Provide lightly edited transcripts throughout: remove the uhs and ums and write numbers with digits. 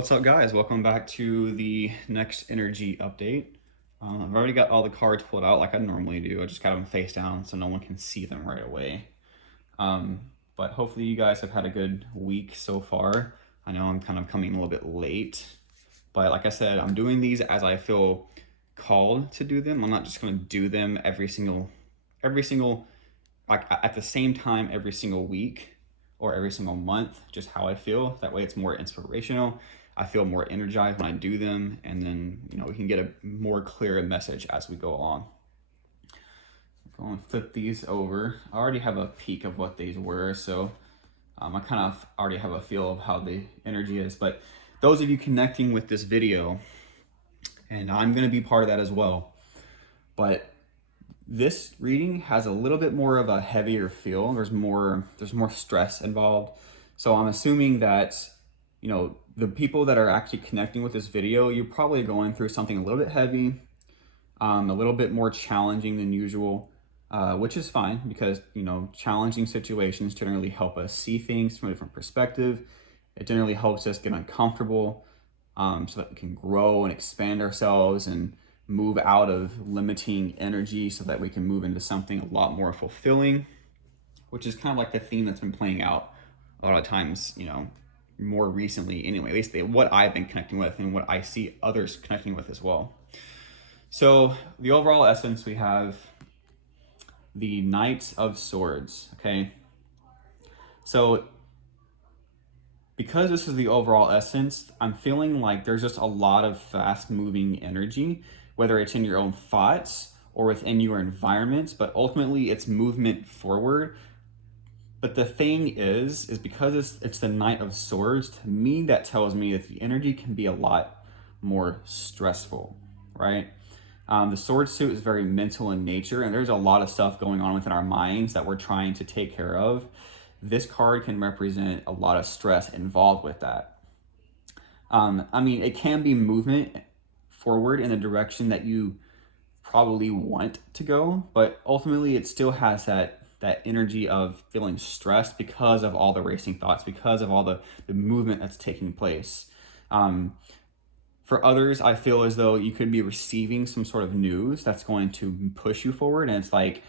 What's up, guys? Welcome back to the next energy update. I've already got all the cards pulled out like I normally do. I just got them face down so no one can see them right away. But hopefully you guys have had a good week so far. I know I'm kind of coming a little bit late, but like I said, I'm doing these as I feel called to do them. I'm not just going to do them every single, like at the same time every single week or every single month, just how I feel. That way it's more inspirational. I feel more energized when I do them, and then we can get a more clear message as we go along. I'm going to flip these over. I already have a peek of what these were, so I kind of already have a feel of how the energy is. But those of you connecting with this video, and I'm going to be part of that as well, but this reading has a little bit more of a heavier feel. There's more stress involved. So I'm assuming that, the people that are actually connecting with this video, you're probably going through something a little bit heavy, a little bit more challenging than usual, which is fine because, challenging situations generally help us see things from a different perspective. It generally helps us get uncomfortable so that we can grow and expand ourselves and move out of limiting energy so that we can move into something a lot more fulfilling, which is kind of like the theme that's been playing out a lot of times, more recently anyway, at least what I've been connecting with and what I see others connecting with as well. So the overall essence, we have the Knight of Swords, okay? So because this is the overall essence, I'm feeling like there's just a lot of fast moving energy, whether it's in your own thoughts or within your environment, but ultimately it's movement forward. But the thing is because it's the Knight of Swords, to me, that tells me that the energy can be a lot more stressful, right? The sword suit is very mental in nature, and there's a lot of stuff going on within our minds that we're trying to take care of. This card can represent a lot of stress involved with that. It can be movement forward in the direction that you probably want to go, but ultimately it still has that energy of feeling stressed because of all the racing thoughts, because of all the movement that's taking place. For others, I feel as though you could be receiving some sort of news that's going to push you forward, and it's like,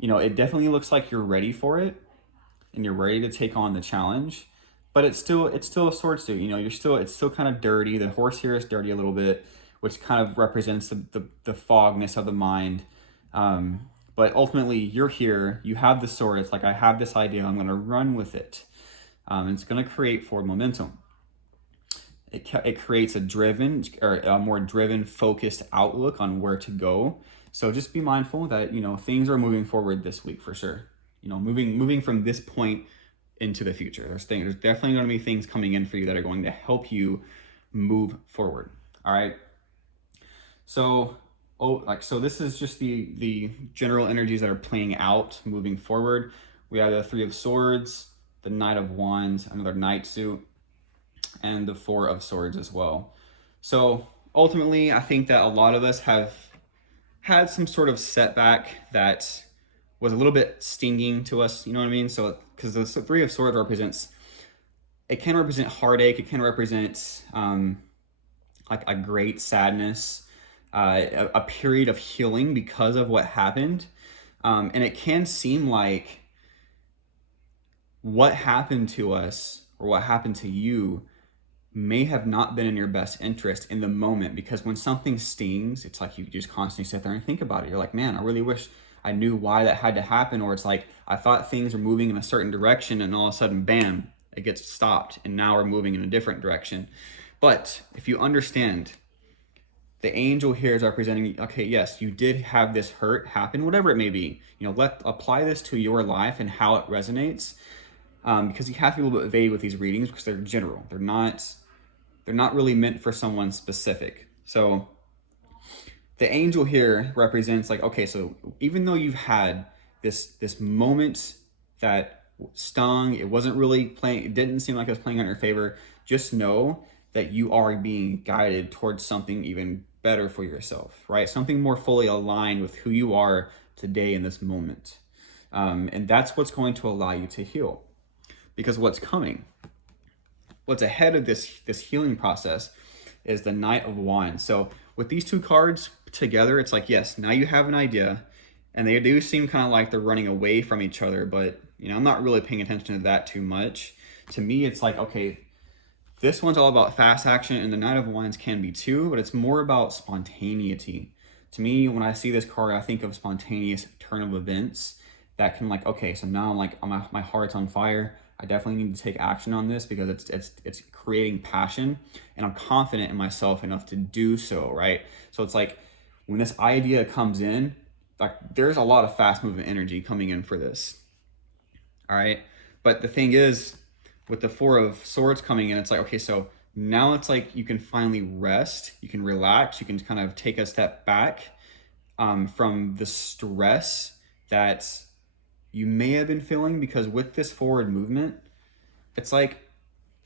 it definitely looks like you're ready for it and you're ready to take on the challenge, but it's still a sword suit. It's still kind of dirty. The horse here is dirty a little bit, which kind of represents the fogness of the mind. But ultimately, you're here, you have the sword. It's like, I have this idea, I'm going to run with it. And it's going to create forward momentum. It creates a more driven, focused outlook on where to go. So just be mindful that, things are moving forward this week for sure. Moving from this point into the future. There's definitely going to be things coming in for you that are going to help you move forward. All right. So this is just the general energies that are playing out moving forward. We have the Three of Swords, the Knight of Wands, another Knight suit, and the Four of Swords as well. So ultimately, I think that a lot of us have had some sort of setback that was a little bit stinging to us, you know what I mean? So because the Three of Swords it can represent heartache, it can represent like a great sadness, a period of healing because of what happened. And it can seem like what happened to us or what happened to you may have not been in your best interest in the moment, because when something stings, it's like you just constantly sit there and think about it. You're like, man, I really wish I knew why that had to happen. Or it's like, I thought things were moving in a certain direction and all of a sudden, bam, it gets stopped and now we're moving in a different direction. But if you understand, the angel here is representing, okay, yes, you did have this hurt happen, whatever it may be. Apply this to your life and how it resonates, because you have to be a little bit vague with these readings because they're general. They're not really meant for someone specific. So the angel here represents like, okay, so even though you've had this moment that stung, it wasn't really playing, it didn't seem like it was playing on your favor, just know that you are being guided towards something even better for yourself, right? Something more fully aligned with who you are today in this moment. And that's what's going to allow you to heal. Because what's coming what's ahead of this healing process is the Knight of Wands. So with these two cards together, it's like, yes, now you have an idea, and they do seem kind of like they're running away from each other, but I'm not really paying attention to that too much. To me, it's like, okay, this one's all about fast action, and the Knight of Wands can be too, but it's more about spontaneity. To me, when I see this card, I think of spontaneous turn of events that can, like, okay, so now I'm like, my heart's on fire. I definitely need to take action on this because it's creating passion, and I'm confident in myself enough to do so, right? So it's like when this idea comes in, like there's a lot of fast moving energy coming in for this. All right. But the thing is, with the Four of Swords coming in, it's like, okay, so now it's like you can finally rest, you can relax, you can kind of take a step back from the stress that you may have been feeling, because with this forward movement, it's like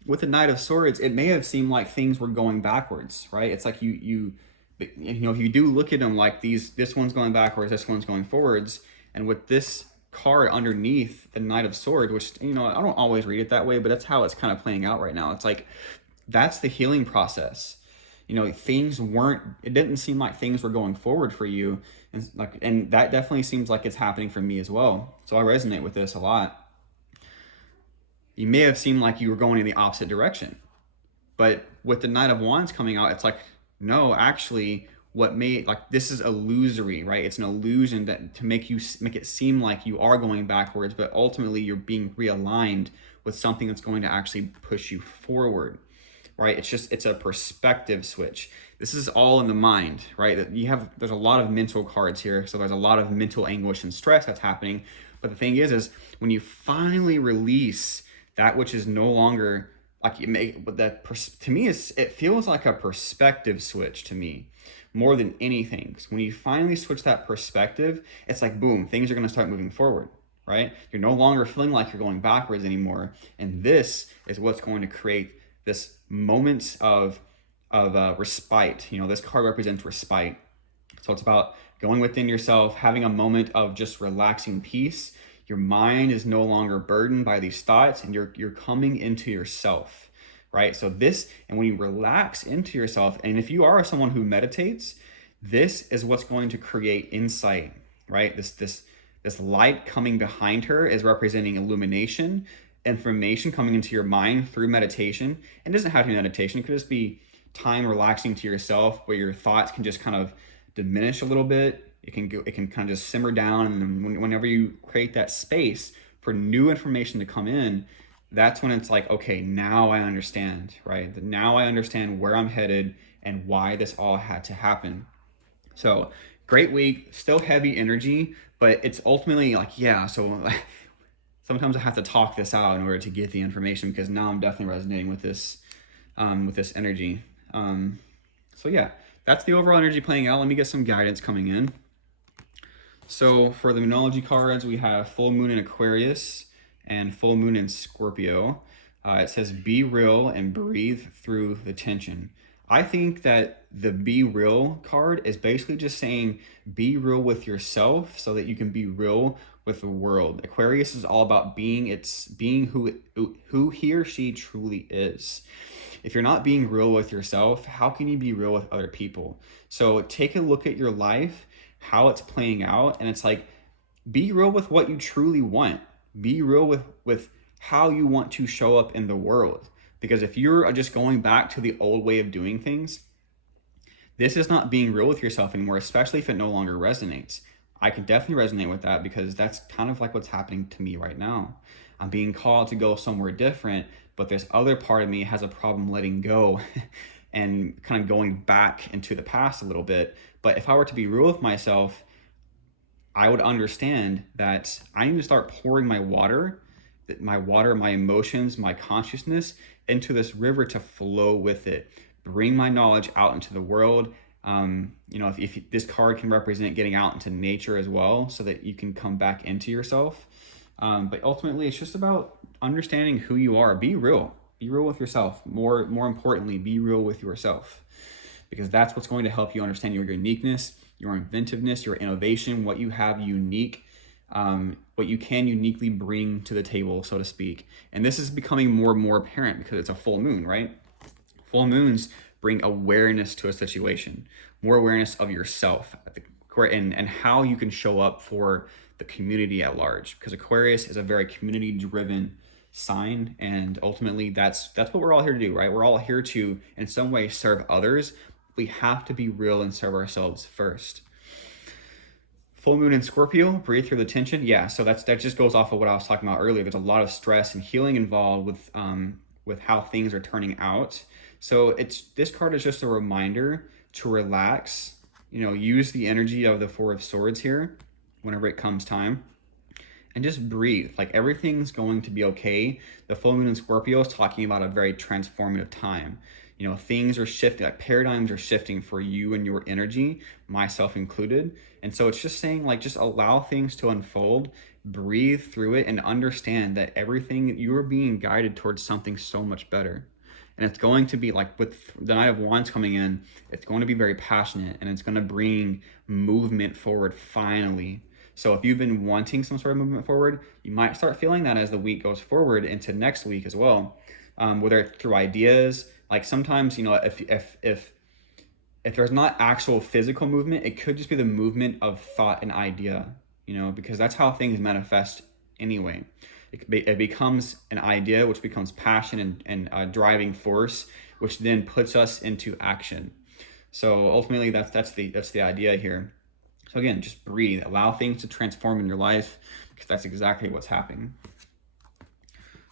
with the Knight of Swords, it may have seemed like things were going backwards, right? It's like you if you do look at them like this one's going backwards, this one's going forwards, and with this card underneath the Knight of Swords, which I don't always read it that way, but that's how it's kind of playing out right now. It's like that's the healing process. It didn't seem like things were going forward for you, and that definitely seems like it's happening for me as well. So I resonate with this a lot. You may have seemed like you were going in the opposite direction, but with the Knight of Wands coming out, it's like, no, actually, this is illusory, right? It's an illusion that to make it seem like you are going backwards, but ultimately you're being realigned with something that's going to actually push you forward, right? It's a perspective switch. This is all in the mind, right? There's a lot of mental cards here, so there's a lot of mental anguish and stress that's happening. But the thing is when you finally release that which is no longer like to me, it feels like a perspective switch to me more than anything. Because when you finally switch that perspective, it's like, boom, things are going to start moving forward, right? You're no longer feeling like you're going backwards anymore. And this is what's going to create this moment of respite. This card represents respite. So it's about going within yourself, having a moment of just relaxing peace. Your mind is no longer burdened by these thoughts, and you're coming into yourself, right? So and when you relax into yourself, and if you are someone who meditates, this is what's going to create insight, right? This light coming behind her is representing illumination, information coming into your mind through meditation. And it doesn't have to be meditation. It could just be time relaxing to yourself where your thoughts can just kind of diminish a little bit. It can kind of just simmer down, and then whenever you create that space for new information to come in, that's when it's like, okay, now I understand, right? Now I understand where I'm headed and why this all had to happen. So great week, still heavy energy, but it's ultimately like, yeah, so sometimes I have to talk this out in order to get the information, because now I'm definitely resonating with this energy. So yeah, that's the overall energy playing out. Let me get some guidance coming in. So for the Moonology cards, we have full moon in Aquarius and full moon in Scorpio. It says, be real and breathe through the tension. I think that the be real card is basically just saying be real with yourself so that you can be real with the world. Aquarius is all about being who he or she truly is. If you're not being real with yourself, how can you be real with other people? So take a look at your life, how it's playing out, and it's like, be real with what you truly want. Be real with how you want to show up in the world. Because if you're just going back to the old way of doing things, this is not being real with yourself anymore, especially if it no longer resonates. I can definitely resonate with that, because that's kind of like what's happening to me right now. I'm being called to go somewhere different, but this other part of me has a problem letting go and kind of going back into the past a little bit. But if I were to be real with myself, I would understand that I need to start pouring my water, my emotions, my consciousness into this river to flow with it. Bring my knowledge out into the world. If this card can represent getting out into nature as well, so that you can come back into yourself. But ultimately, it's just about understanding who you are. Be real. Be real with yourself. More importantly, be real with yourself, because that's what's going to help you understand your uniqueness, your inventiveness, your innovation, what you have unique what you can uniquely bring to the table, so to speak. And this is becoming more and more apparent because it's a full moon, right? Full moons bring awareness to a situation, more awareness of yourself and how you can show up for the community at large. Because Aquarius is a very community driven sign, and ultimately that's what we're all here to do, right? We're all here to in some way serve others. We have to be real and serve ourselves first. Full moon in Scorpio, breathe through the tension. Yeah, so that just goes off of what I was talking about earlier. There's a lot of stress and healing involved with how things are turning out. So this card is just a reminder to relax. Use the energy of the Four of Swords here whenever it comes time, and just breathe. Like, everything's going to be okay. The full moon in Scorpio is talking about a very transformative time. Things are shifting, like paradigms are shifting for you and your energy, myself included. And so it's just saying, like, just allow things to unfold, breathe through it, and understand that everything, you're being guided towards something so much better. And it's going to be like with the Knight of Wands coming in, it's going to be very passionate, and it's going to bring movement forward finally. So if you've been wanting some sort of movement forward, you might start feeling that as the week goes forward into next week as well. Whether it's through ideas, like sometimes, if there's not actual physical movement, it could just be the movement of thought and idea, because that's how things manifest anyway. It becomes an idea, which becomes passion and a driving force, which then puts us into action. So ultimately, that's the idea here. So again, just breathe, allow things to transform in your life, because that's exactly what's happening.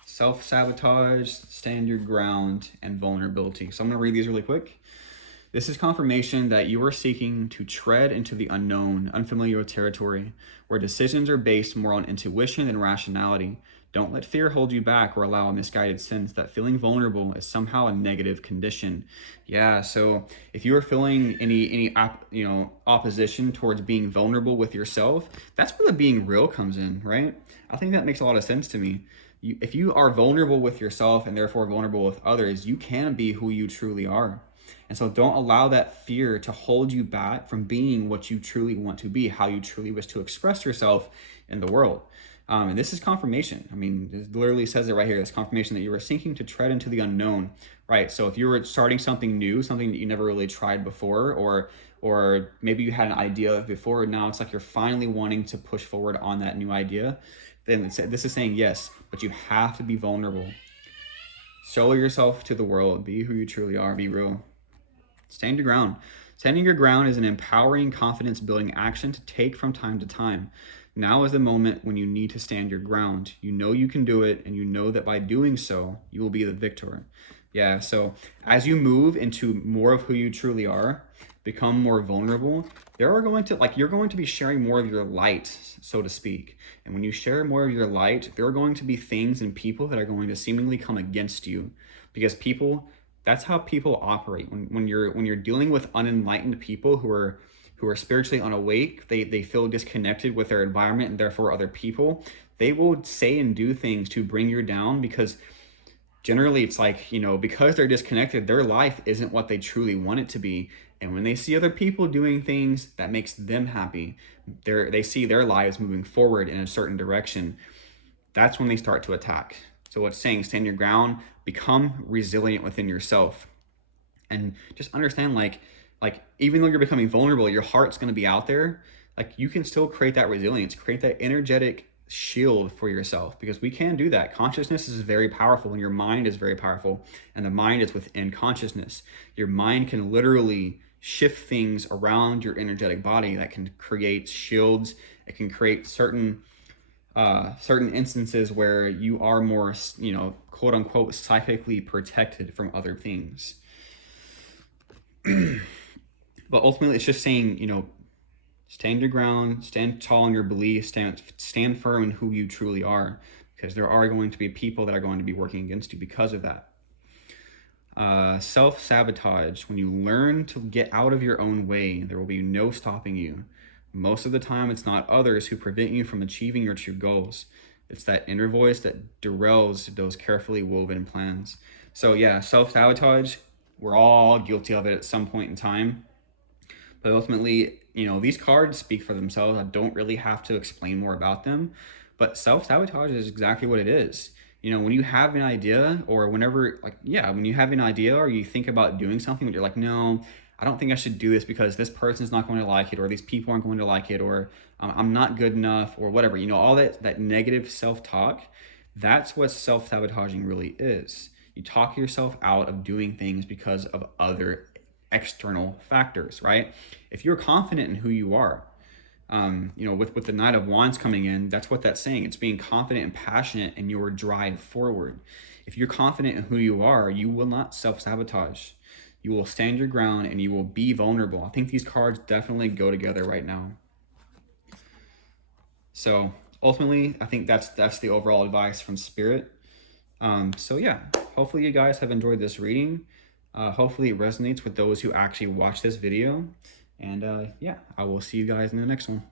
Self-sabotage, stand your ground, and vulnerability. So I'm going to read these really quick. This is confirmation that you are seeking to tread into the unknown, unfamiliar territory, where decisions are based more on intuition than rationality. Don't let fear hold you back or allow a misguided sense that feeling vulnerable is somehow a negative condition. Yeah, so if you are feeling any opposition towards being vulnerable with yourself, that's where the being real comes in, right? I think that makes a lot of sense to me. If you are vulnerable with yourself and therefore vulnerable with others, you can be who you truly are. And so don't allow that fear to hold you back from being what you truly want to be, how you truly wish to express yourself in the world. And this is confirmation. I mean, it literally says it right here. It's confirmation that you are seeking to tread into the unknown, right? So if you were starting something new, something that you never really tried before, or maybe you had an idea before, and now it's like you're finally wanting to push forward on that new idea, then this is saying yes, but you have to be vulnerable. Show yourself to the world. Be who you truly are. Be real. Stand your ground. Standing your ground is an empowering, confidence-building action to take from time to time. Now is the moment when you need to stand your ground. You know you can do it, and you know that by doing so, you will be the victor. Yeah, so as you move into more of who you truly are, become more vulnerable, you're going to be sharing more of your light, so to speak. And when you share more of your light, there are going to be things and people that are going to seemingly come against you, because that's how people operate. When you're dealing with unenlightened people who are spiritually unawake, they feel disconnected with their environment and therefore other people. They will say and do things to bring you down, because generally it's like, because they're disconnected, their life isn't what they truly want it to be. And when they see other people doing things that makes them happy, they see their lives moving forward in a certain direction, that's when they start to attack. So it's saying, stand your ground, become resilient within yourself, and just understand, like even though you're becoming vulnerable, your heart's going to be out there. Like, you can still create that resilience, create that energetic shield for yourself, because we can do that. Consciousness is very powerful, and your mind is very powerful, and the mind is within consciousness. Your mind can literally shift things around your energetic body that can create shields. It can create certain instances where you are more, quote unquote, psychically protected from other things. But ultimately, it's just saying, stand your ground, stand tall in your beliefs, stand firm in who you truly are, because there are going to be people that are going to be working against you because of that. Self-sabotage. When you learn to get out of your own way, there will be no stopping you. Most of the time, it's not others who prevent you from achieving your true goals. It's that inner voice that derails those carefully woven plans. So yeah, self-sabotage, we're all guilty of it at some point in time. But ultimately, You know, these cards speak for themselves. I don't really have to explain more about them, but self-sabotage is exactly what it is. You know, when you have an idea, or whenever, like, yeah, when you have an idea or you think about doing something, but you're like, no, I don't think I should do this because this person's not going to like it, or these people aren't going to like it, or I'm not good enough, or whatever, you know, all that negative self-talk, that's what self-sabotaging really is. You talk yourself out of doing things because of other external factors, right? If you're confident in who you are, you know, with the Knight of Wands coming in, that's what that's saying. It's being confident and passionate in your drive forward. If you're confident in who you are, you will not self-sabotage. You will stand your ground and you will be vulnerable. I think these cards definitely go together right now. So ultimately, I think that's the overall advice from Spirit. So yeah, hopefully you guys have enjoyed this reading. Hopefully it resonates with those who actually watch this video. And yeah, I will see you guys in the next one.